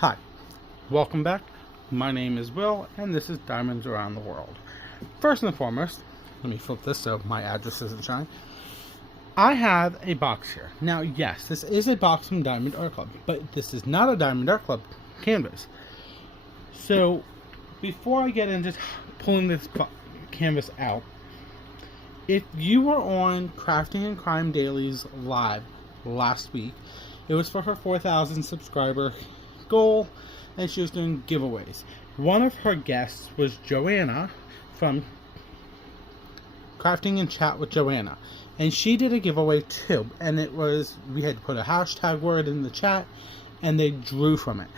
Hi, welcome back. My name is Will, and this is Diamonds Around the World. First and foremost, let me flip this so my address isn't showing. I have a box here. Now, yes, this is a box from Diamond Art Club, but this is not a Diamond Art Club canvas. So, before I get into pulling this canvas out, if you were on Crafting and Crime Daily's live last week, it was for her 4,000 subscriber goal, and she was doing giveaways. One of her guests was Joanna from Crafting and Chat with Joanna, and she did a giveaway too, and it was, we had to put a hashtag word in the chat and they drew from it.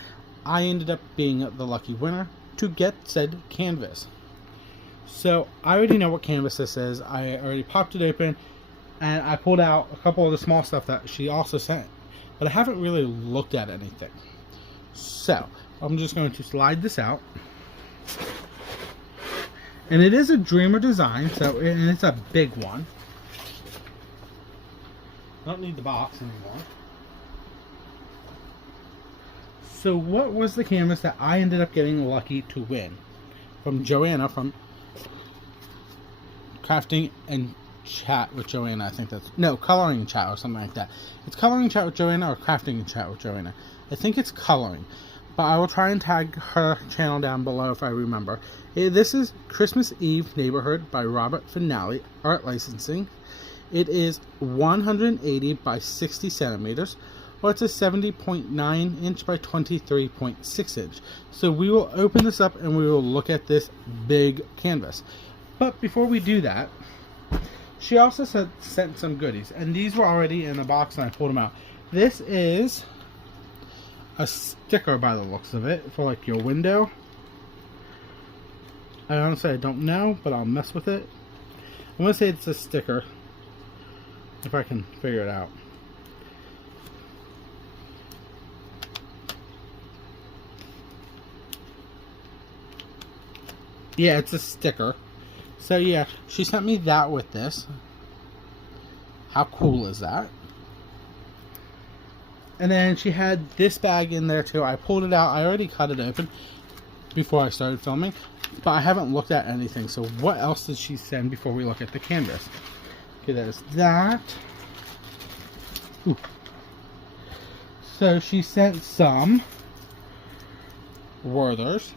I ended up being the lucky winner to get said canvas. So I already know what canvas this is. I already popped it open and I pulled out a couple of the small stuff that she also sent, but I haven't really looked at anything. So, I'm just going to slide this out. And it is a Dreamer design, and it's a big one. I don't need the box anymore. So, what was the canvas that I ended up getting lucky to win? From Joanna, from Crafting and Chat with Joanna, I think that's... No, Coloring Chat or something like that. It's Coloring Chat with Joanna or Crafting and Chat with Joanna. I think it's Coloring. But I will try and tag her channel down below if I remember. This is Christmas Eve Neighborhood by Robert Finale Art Licensing. It is 180 by 60 centimeters, or it's a 70.9 inch by 23.6 inch. So we will open this up and we will look at this big canvas. But before we do that, she also sent some goodies, and these were already in the box and I pulled them out. This is a sticker by the looks of it for like your window. I honestly don't know, but I'll mess with it. I'm gonna say it's a sticker if I can figure it out. Yeah, it's a sticker. So yeah, she sent me that with this. How cool is that? And then she had this bag in there too. I pulled it out. I already cut it open before I started filming, but I haven't looked at anything. So what else did she send before we look at the canvas? Okay, there's that. Ooh. So she sent some Werthers.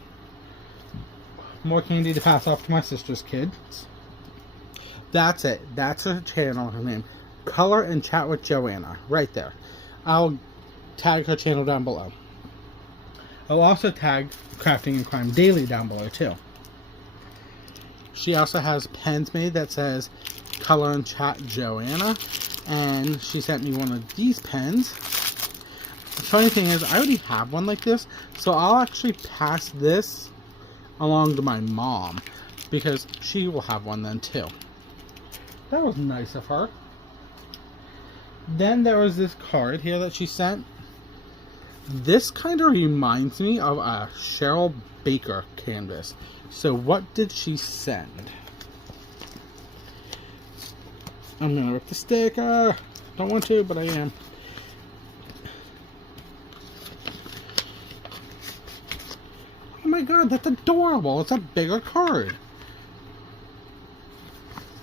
More candy to pass off to my sister's kids. That's it. That's her channel, her name. Color and Chat with Joanna. Right there. I'll tag her channel down below. I'll also tag Crafting and Crime Daily down below too. She also has pens made that says Color and Chat Joanna, and she sent me one of these pens. The funny thing is, I already have one like this, so I'll actually pass this along to my mom because she will have one then too. That was nice of her. Then there was this card here that she sent. This kind of reminds me of a Cheryl Baker canvas. So what did she send? I'm gonna rip the sticker. Don't want to, but I am. Oh my god, that's adorable. It's a bigger card.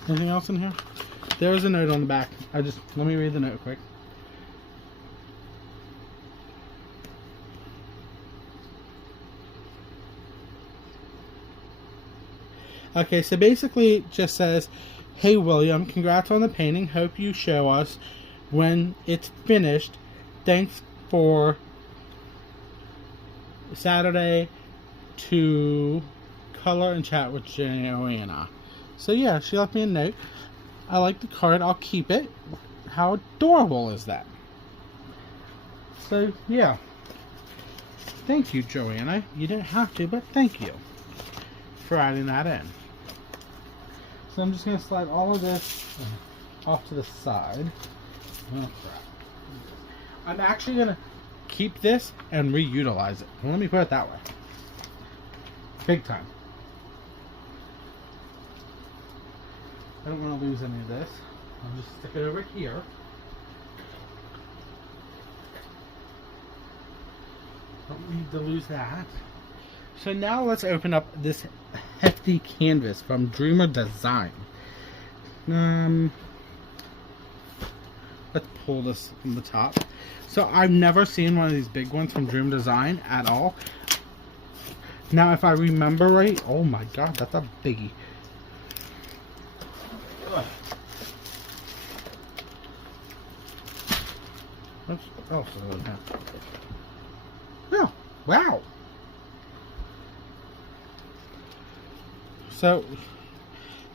Anything else in here? There's a note on the back. Let me read the note quick. Okay, so basically it just says, "Hey William, congrats on the painting. Hope you show us when it's finished. Thanks for Saturday to Color and Chat with Joanna." So yeah, she left me a note. I like the card. I'll keep it. How adorable is that? So, yeah. Thank you, Joanna. You didn't have to, but thank you for adding that in. So I'm just going to slide all of this off to the side. Oh, crap. I'm actually going to keep this and reutilize it. Let me put it that way. Big time. I don't want to lose any of this. I'll just stick it over here. Don't need to lose that. So now let's open up this hefty canvas from Dreamer Design. Let's pull this from the top. So I've never seen one of these big ones from Dreamer Design at all. Now if I remember right, oh my god, that's a biggie. What else does it have? Oh, wow. So,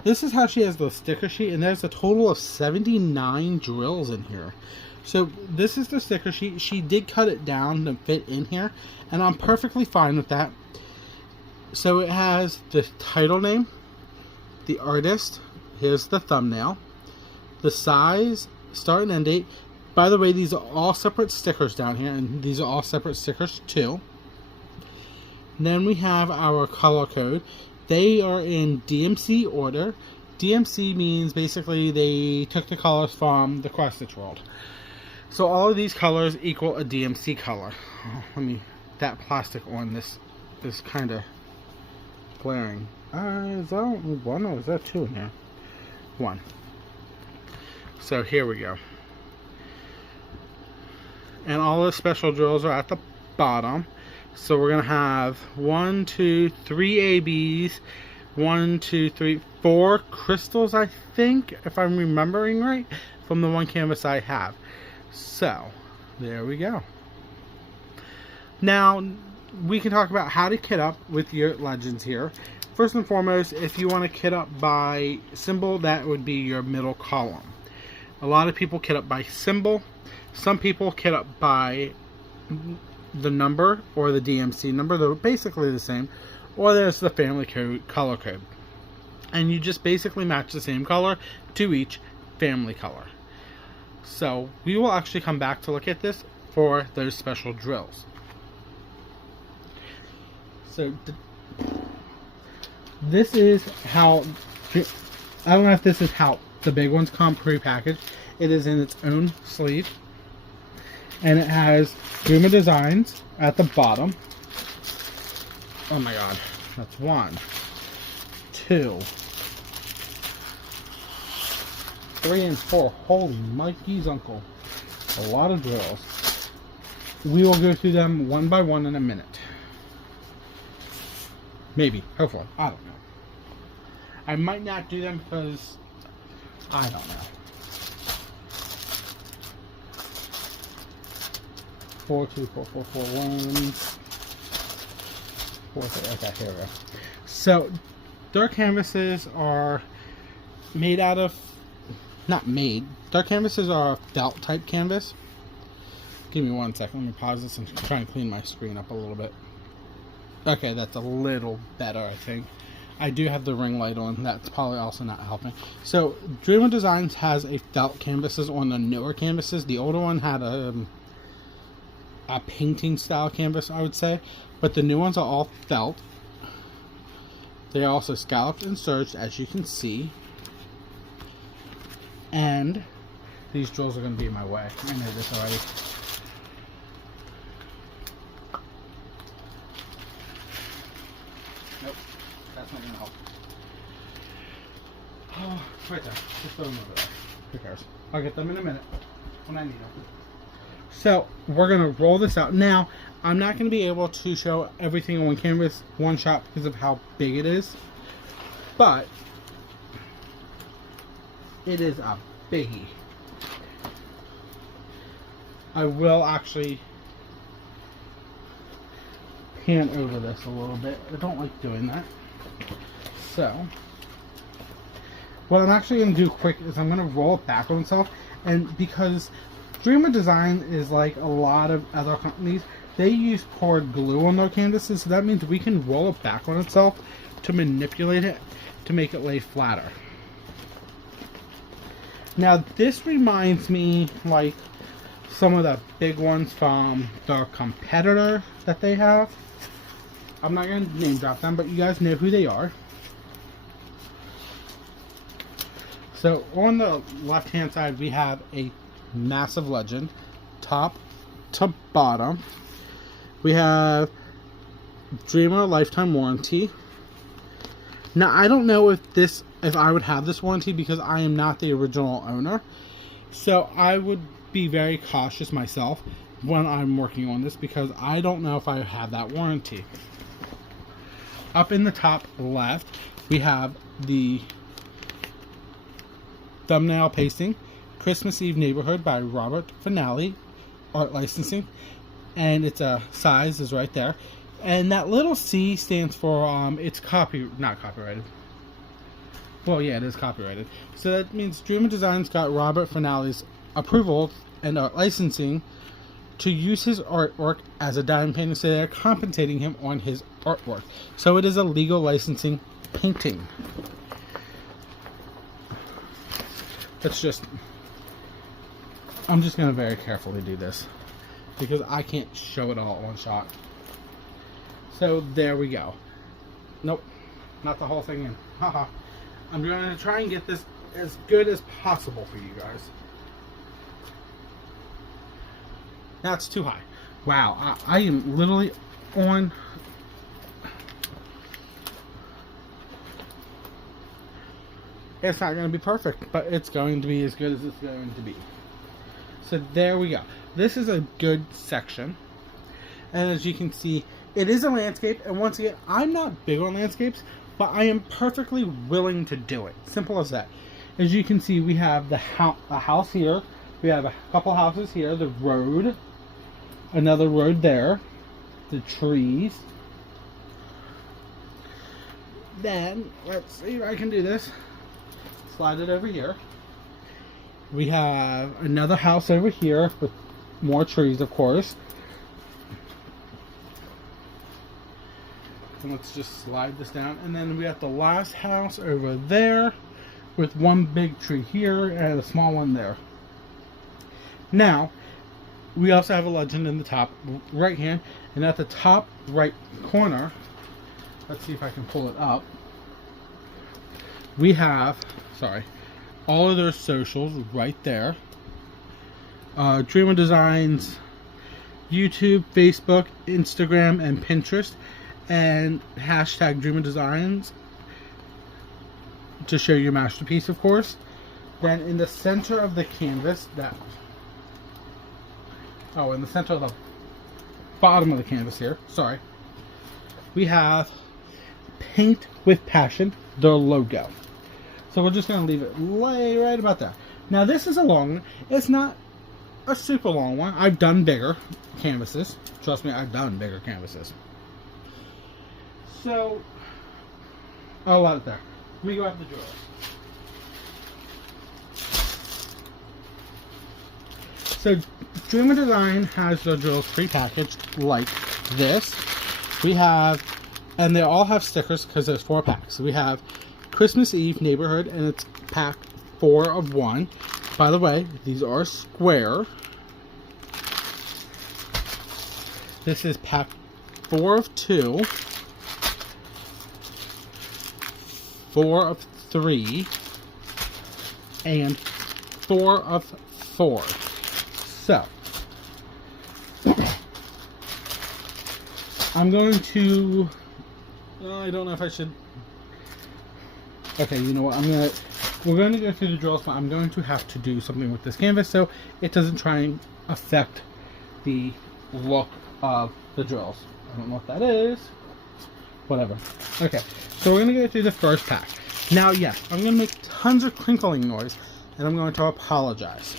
this is how she has the sticker sheet, and there's a total of 79 drills in here. So, this is the sticker sheet. She did cut it down to fit in here, and I'm perfectly fine with that. So, it has the title name, the artist, here's the thumbnail, the size, start and end date. By the way, these are all separate stickers down here, and these are all separate stickers too. And then we have our color code. They are in DMC order. DMC means basically they took the colors from the cross stitch world. So all of these colors equal a DMC color. That plastic on this is kind of glaring. Is that one or is that two in here? One. So here we go. And all the special drills are at the bottom. So we're going to have 1, 2, 3 ABs, 1, 2, 3, 4 crystals, I think, if I'm remembering right, from the one canvas I have. So, there we go. Now, we can talk about how to kit up with your legends here. First and foremost, if you want to kit up by symbol, that would be your middle column. A lot of people kit up by symbol. Some people kit up by the number or the DMC number. They're basically the same. Or there's the family code, color code. And you just basically match the same color to each family color. So we will actually come back to look at this for those special drills. So this is how, I don't know if this is how the big ones come pre-packaged. It is in its own sleeve. And it has Dreamer Designs at the bottom. Oh my god. That's 1, 2, 3, and 4. Holy Mikey's uncle. A lot of drills. We will go through them one by one in a minute. Maybe. Hopefully. I don't know. I might not do them because I don't know. 4, 2, 4, 4, 4, 1, 4, 3. Okay, here we go. So, dark canvases are made out of, not made, dark canvases are a felt type canvas. Give me 1 second, let me pause this and try and clean my screen up a little bit. Okay, that's a little better, I think. I do have the ring light on, that's probably also not helping. So, Dreamer Designs has a felt canvases on the newer canvases. The older one had a painting style canvas, I would say, but the new ones are all felt. They are also scalloped and serged, as you can see, and these drills are going to be in my way. I know this already. Nope, that's not going to help. Oh, right there. Just throw them over there. Who cares? I'll get them in a minute when I need them. So, we're going to roll this out. Now, I'm not going to be able to show everything on canvas one shot because of how big it is. But, it is a biggie. I will actually pan over this a little bit. I don't like doing that. So, what I'm actually going to do quick is I'm going to roll it back on itself. And because Dreamer Design is like a lot of other companies, they use poured glue on their canvases, so that means we can roll it back on itself to manipulate it to make it lay flatter. Now this reminds me like some of the big ones from their competitor that they have. I'm not going to name drop them, but you guys know who they are. So on the left hand side we have a massive legend, top to bottom. We have Dreamer lifetime warranty. Now, I don't know if I would have this warranty because I am not the original owner. So I would be very cautious myself when I'm working on this because I don't know if I have that warranty. Up in the top left, we have the thumbnail pasting, Christmas Eve Neighborhood by Robert Finale, art licensing, and its size is right there. And that little C stands for it's not copyrighted. Well, yeah, it is copyrighted. So that means Dreamer Designs got Robert Finale's approval and art licensing to use his artwork as a diamond painting, so they're compensating him on his artwork. So it is a legal licensing painting. I'm just going to very carefully do this because I can't show it all at one shot. So there we go. Nope, not the whole thing in. Haha. I'm going to try and get this as good as possible for you guys. That's too high. Wow, I am literally on. It's not going to be perfect, but it's going to be as good as it's going to be. So there we go. This is a good section. And as you can see, it is a landscape. And once again, I'm not big on landscapes, but I am perfectly willing to do it. Simple as that. As you can see, we have a house here. We have a couple houses here. The road. Another road there. The trees. Then, let's see if I can do this. Slide it over here. We have another house over here with more trees, of course. And let's just slide this down. And then we have the last house over there with one big tree here and a small one there. Now, we also have a legend in the top right hand. And at the top right corner, let's see if I can pull it up. We have, all of their socials right there. Dreamer Designs, YouTube, Facebook, Instagram, and Pinterest. And hashtag Dreamer Designs to show your masterpiece, of course. Then in the center of the canvas, in the center of the bottom of the canvas here, we have Paint with Passion, their logo. So we're just going to leave it right about there. Now this is a long one. It's not a super long one. I've done bigger canvases. Trust me, I've done bigger canvases. So, I'll let it there. Let me go out the drawers. So, Dreamer Design has their drills pre-packaged like this. We have, and they all have stickers because there's 4 packs. So we have Christmas Eve Neighborhood, and it's pack 4 of 1. By the way, these are square. This is pack 4 of 2. 4 of 3, and 4 of 4. So, I'm going to, I don't know if I should, okay, you know what, we're going to go through the drills, but I'm going to have to do something with this canvas so it doesn't try and affect the look of the drills. I don't know what that is. Whatever. Okay, so we're going to go through the first pack. Now, yes, I'm going to make tons of crinkling noise, and I'm going to apologize.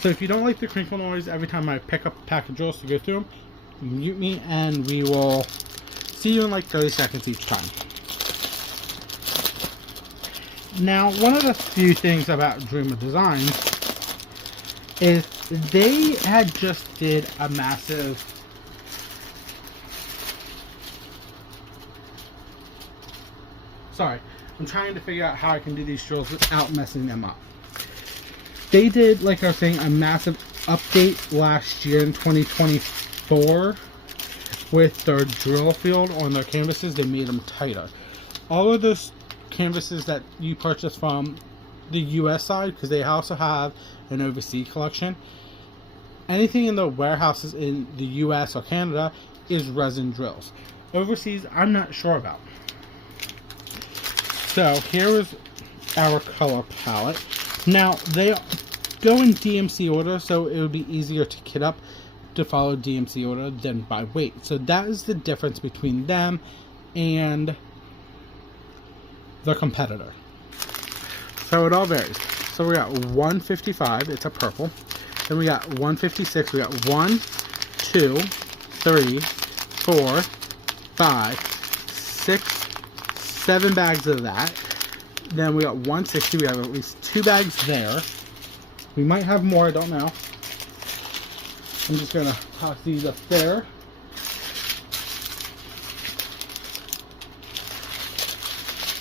So if you don't like the crinkle noise every time I pick up a pack of drills to go through them, mute me, and we will see you in like 30 seconds each time. Now, one of the few things about Dreamer Designs is they had just did a massive I'm trying to figure out how I can do these drills without messing them up. They did, like I was saying, a massive update last year in 2024 with their drill field on their canvases. They made them tighter. All of those canvases that you purchase from the US side, because they also have an overseas collection, Anything in the warehouses in the US or Canada is resin drills. Overseas, I'm not sure about. So here is our color palette. Now, they go in DMC order, so it would be easier to kit up to follow DMC order than by weight. So that is the difference between them and the competitor. So it all varies. So we got 155, it's a purple. Then we got 156, we got 1, 2, 3, 4, 5, 6, 7 bags of that. Then we got 160, we have at least 2 bags there. We might have more, I don't know. I'm just gonna toss these up there.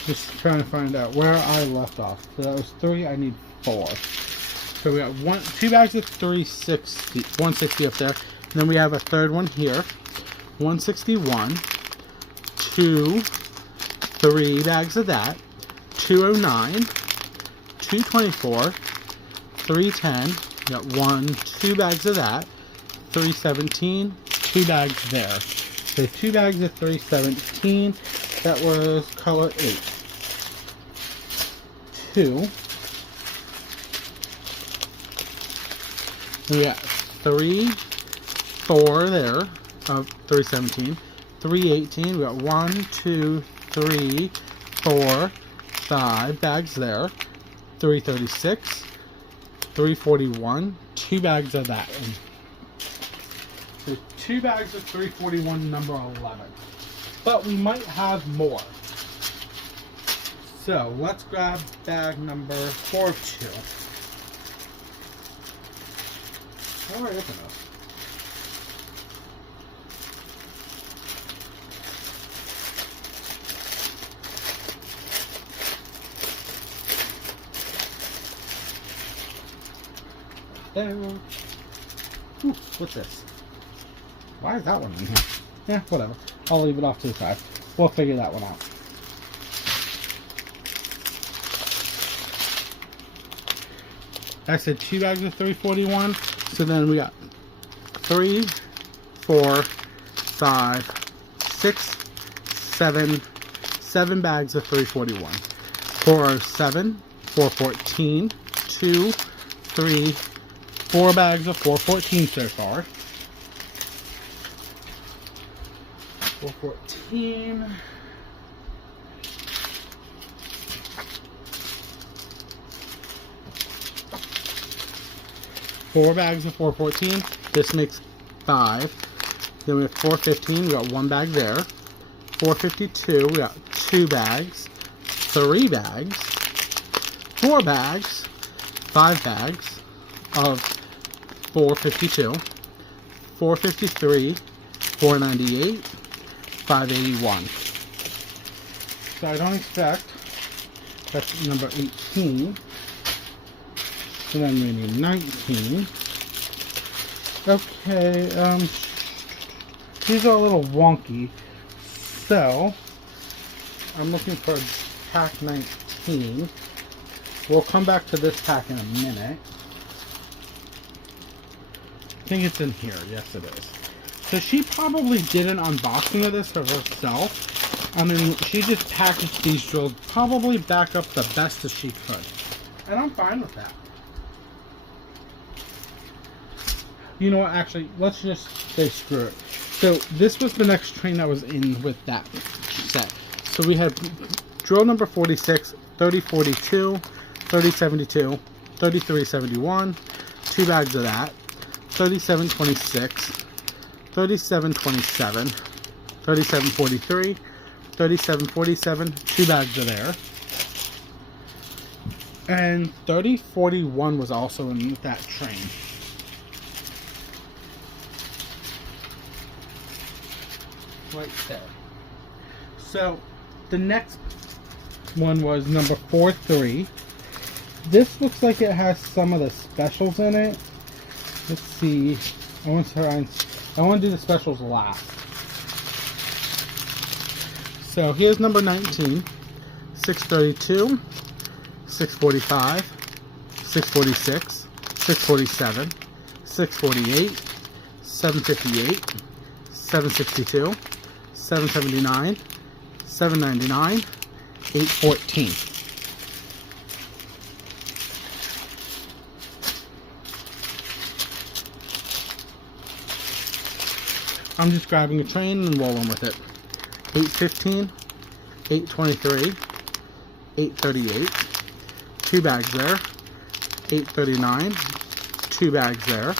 Just trying to find out where I left off. So that was 3, I need 4. So we got 2 bags of 160 up there. And then we have a third one here. 161, 2, 3 bags of that. 209, 224, 310. We got 2 bags of that. 317, 2 bags there. So 2 bags of 317. That was color 8. 2. We got 3, 4 there of 317. 318. We got 1, 2, 3, 4, 5 bags there. 336. 341. 2 bags of that. So 2 bags of 341, number 11. But we might have more. So let's grab bag number 42. How do I open this? There. Ooh, what's this? Why is that one in here? Yeah, whatever. I'll leave it off to the side. We'll figure that one out. I said 2 bags of 341. So then we got 3, 4, 5, 6, 7, 7 bags of 341. 407, 414, 2, 3, 4 bags of 414 so far. 414. Four bags of 414. This makes 5. Then we have 415. We got 1 bag there. 452. We got 2 bags. 3 bags. 4 bags. 5 bags of 452. 453. 498. 581. So I don't expect. That's number 18. And then we need 19. Okay, these are a little wonky. So, I'm looking for pack 19. We'll come back to this pack in a minute. I think it's in here. Yes, it is. So she probably did an unboxing of this for herself. I mean, she just packaged these drills probably back up the best as she could. And I'm fine with that. You know what, actually, let's just say screw it. So this was the next train that was in with that set. So we had drill number 46, 3042, 3072, 3371, 2 bags of that, 3726, 3727, 3743, 3747, 2 bags of there. And 3041 was also in that train. Right there. So the next one was number 43. This looks like it has some of the specials in it. Let's see. I want to do the specials last. So here's number 19, 632, 645, 646, 647, 648, 758, 762, 779, 799, 814. I'm just grabbing a train and rolling with it. 815, 823, 838, 2 bags there. 839, 2 bags there.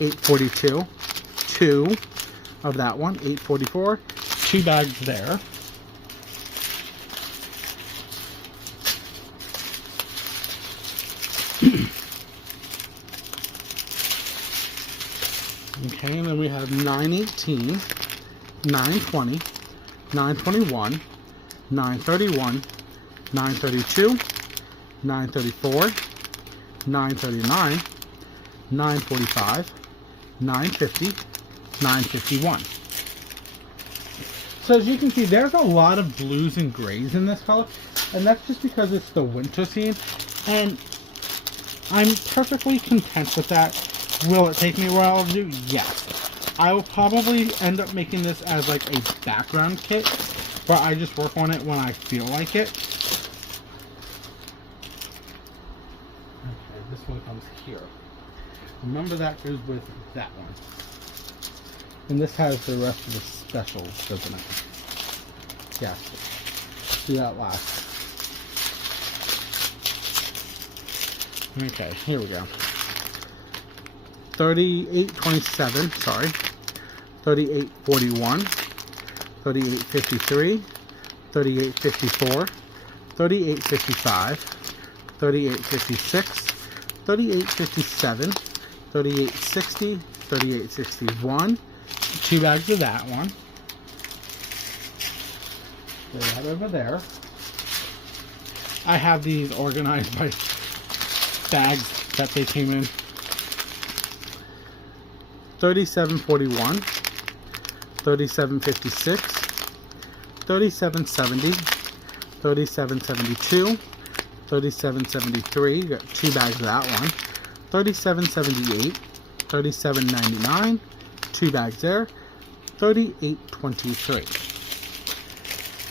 842, 2 of that one. 844, 2 bags there. Okay, and then we have 918, 920, 921, 931, 932, 934, 939, 945, 950, 951. So as you can see, there's a lot of blues and grays in this color, and that's just because it's the winter scene, and I'm perfectly content with that. Will it take me a while to do? Yes. I will probably end up making this as like a background kit, but I just work on it when I feel like it. Okay, this one comes here. Remember that goes with that one. And this has the rest of the specials, doesn't it? Yes. Do that last. Okay, here we go. 3827, sorry. 3841, 3853, 3854, 3855, 3856, 3857, 3860, 3861. 2 bags of that one. Put that over there. I have these organized by bags that they came in. 3741, 3756, 3770, 3772, 3773, got 2 bags of that one. 3778, 3799, 2 bags there. 3823.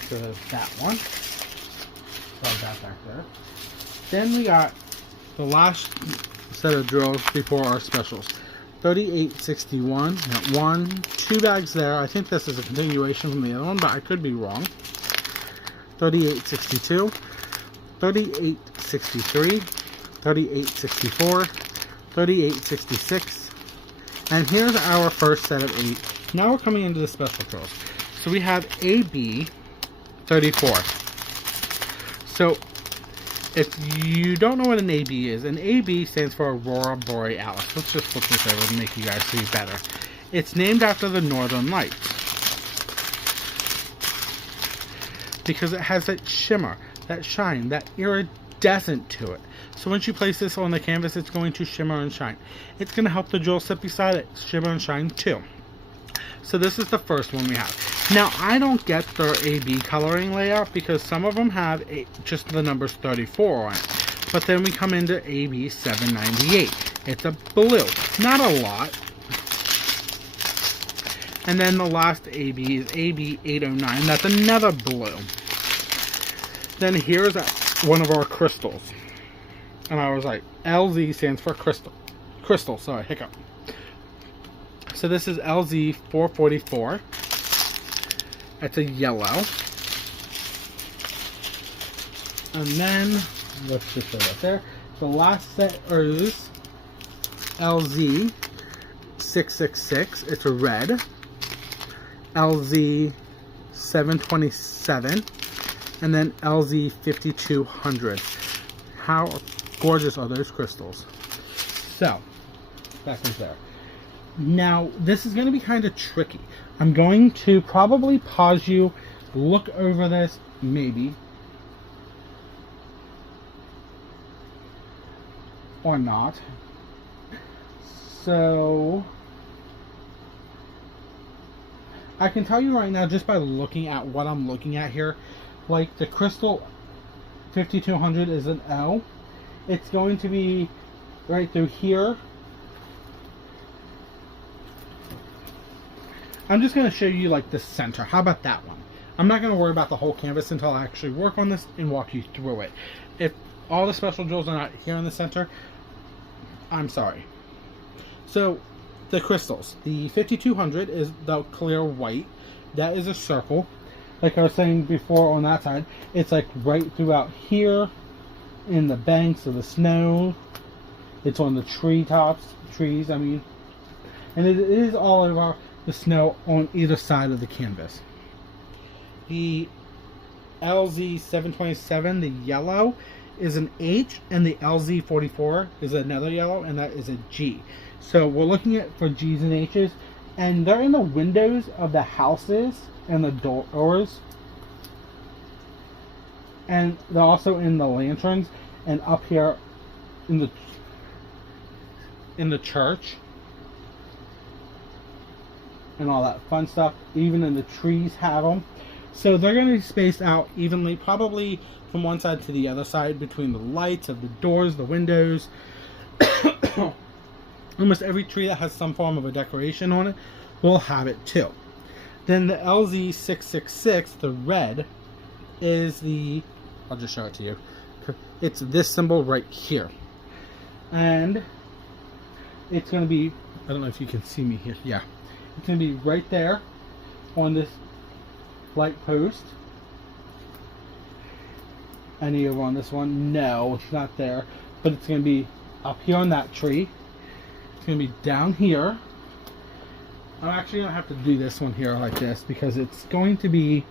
So that one. Got that back there. Then we got the last set of drills before our specials. 3861, got 2 bags there. I think this is a continuation from the other one, but I could be wrong. 3862, 3863, 3864, 3866, and here's our first set of 8. Now we're coming into the special drills. So we have AB 34. So if you don't know what an AB is, an AB stands for Aurora Borealis. Let's just flip this over and make you guys see better. It's named after the Northern Lights because it has that shimmer, that shine, that iridescent to it. So once you place this on the canvas, it's going to shimmer and shine. It's going to help the drill set beside it shimmer and shine too. So this is the first one we have. Now, I don't get their AB coloring layout because some of them have just the numbers 34 on it. But then we come into AB 798. It's a blue. Not a lot. And then the last AB is AB 809. That's another blue. Then here's one of our crystals. And I was like, LZ stands for crystal. Crystal, sorry, hiccup. So this is LZ 444. It's a yellow. And then, let's just show that there. The last set is LZ 666. It's a red. LZ 727. And then LZ 5200. How gorgeous are those crystals? So, that goes there. Now, this is going to be kind of tricky. I'm going to probably pause you, look over this, maybe. Or not. So, I can tell you right now, just by looking at what I'm looking at here, like the crystal 5200 is an O. It's going to be right through here I'm just going to show you like the center. How about that one? I'm not going to worry about the whole canvas until I actually work on this and walk you through it. If all the special jewels are not here in the center, I'm sorry. So the crystals, the 5200 is the clear white. That is a circle. Like I was saying before on that side, it's like right throughout here in the banks of the snow. It's on the trees, I mean. And it is all over the snow on either side of the canvas. The LZ727, the yellow, is an H, and the LZ44 is another yellow, and that is a G. So we're looking at for G's and H's, and they're in the windows of the houses and the doors, and they're also in the lanterns, and up here in the church, and all that fun stuff. Even in the trees have them. So they're going to be spaced out evenly, probably from one side to the other side, between the lights of the doors, the windows. Almost every tree that has some form of a decoration on it will have it too. Then the LZ666, the red, is the, I'll just show it to you. It's this symbol right here. And it's going to be, I don't know if you can see me here. Yeah. It's going to be right there on this light post. Any over on this one? No, it's not there. But it's going to be up here on that tree. It's going to be down here. I'm actually going to have to do this one here like this because it's going to be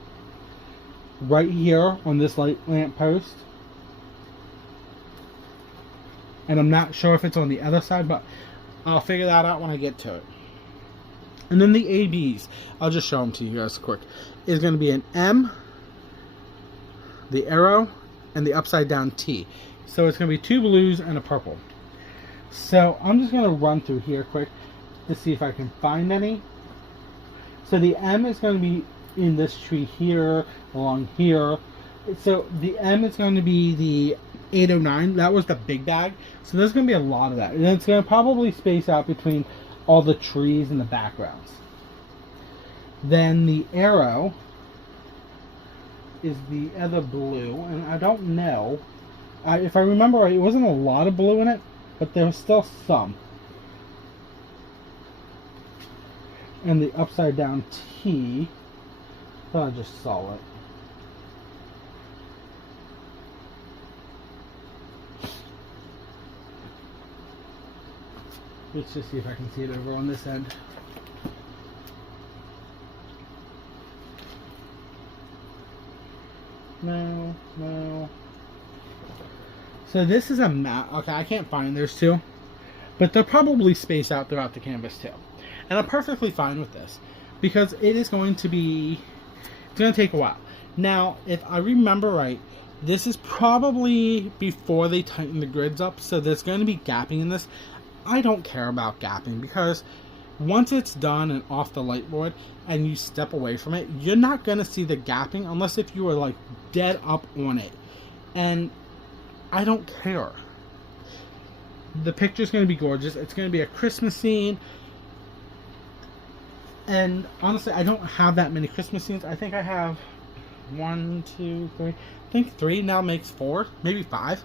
right here on this light lamp post. And I'm not sure if it's on the other side, but I'll figure that out when I get to it. And then the ABs, I'll just show them to you guys quick, is going to be an M, the arrow, and the upside down T. So it's going to be 2 blues and a purple. So I'm just going to run through here quick to see if I can find any. So the M is going to be in this tree here, along here. So the M is going to be the 809. That was the big bag. So there's going to be a lot of that. And it's going to probably space out between all the trees in the backgrounds. Then the arrow is the other blue, and I don't know. If I remember right, it wasn't a lot of blue in it, but there was still some. And the upside down T, I thought I just saw it. Let's just see if I can see it over on this end. No. So this is a map. Okay, I can't find those two. But they're probably spaced out throughout the canvas too. And I'm perfectly fine with this. Because it is going to be... It's going to take a while. Now, if I remember right, this is probably before they tighten the grids up. So there's going to be gapping in this. I don't care about gapping because once it's done and off the light board and you step away from it, you're not going to see the gapping unless if you are like dead up on it. And I don't care. The picture's going to be gorgeous. It's going to be a Christmas scene. And honestly, I don't have that many Christmas scenes. I think I have 1, 2, 3. I think 3 now makes 4, maybe 5.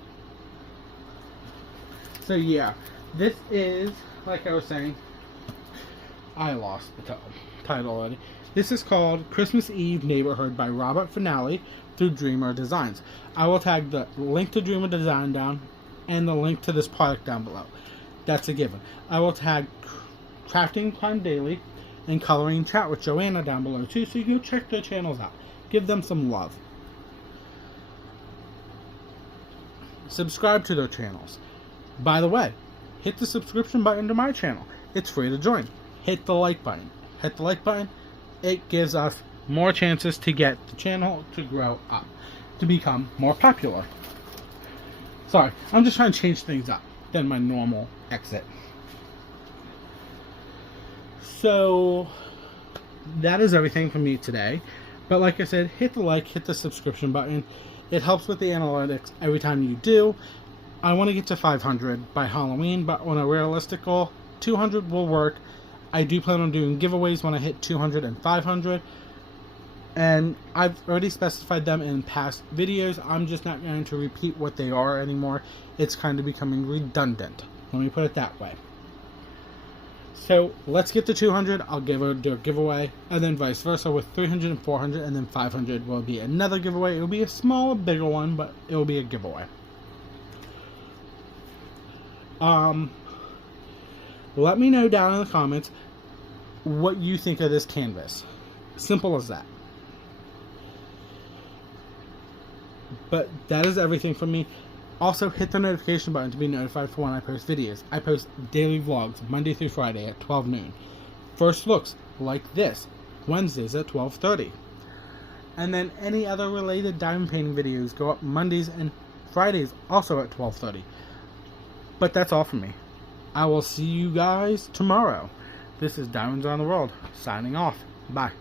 So yeah. This is, like I was saying, I lost the title already. This is called Christmas Eve Neighborhood by Robert Finale through Dreamer Designs. I will tag the link to Dreamer Design down and the link to this product down below. That's a given. I will tag Crafting Crime Daily and Coloring Chat with Joanna down below too, so you can check their channels out. Give them some love. Subscribe to their channels. By the way, hit the subscription button to my channel. It's free to join. Hit the like button. Hit the like button. It gives us more chances to get the channel to grow up, to become more popular. Sorry, I'm just trying to change things up than my normal exit. So, that is everything from me today. But like I said, hit the like, hit the subscription button. It helps with the analytics every time you do. I want to get to 500 by Halloween, but on a realistic goal, 200 will work. I do plan on doing giveaways when I hit 200 and 500. And I've already specified them in past videos. I'm just not going to repeat what they are anymore. It's kind of becoming redundant. Let me put it that way. So let's get to 200. I'll do a giveaway, and then vice versa with 300 and 400, and then 500 will be another giveaway. It will be a smaller, bigger one, but it will be a giveaway. Let me know down in the comments what you think of this canvas. Simple as that. But that is everything from me. Also, hit the notification button to be notified for when I post videos. I post daily vlogs Monday through Friday at 12 noon. First looks like this, Wednesdays at 12:30. And then any other related diamond painting videos go up Mondays and Fridays also at 12:30. But that's all from me. I will see you guys tomorrow. This is Diamonds Around the World, signing off. Bye.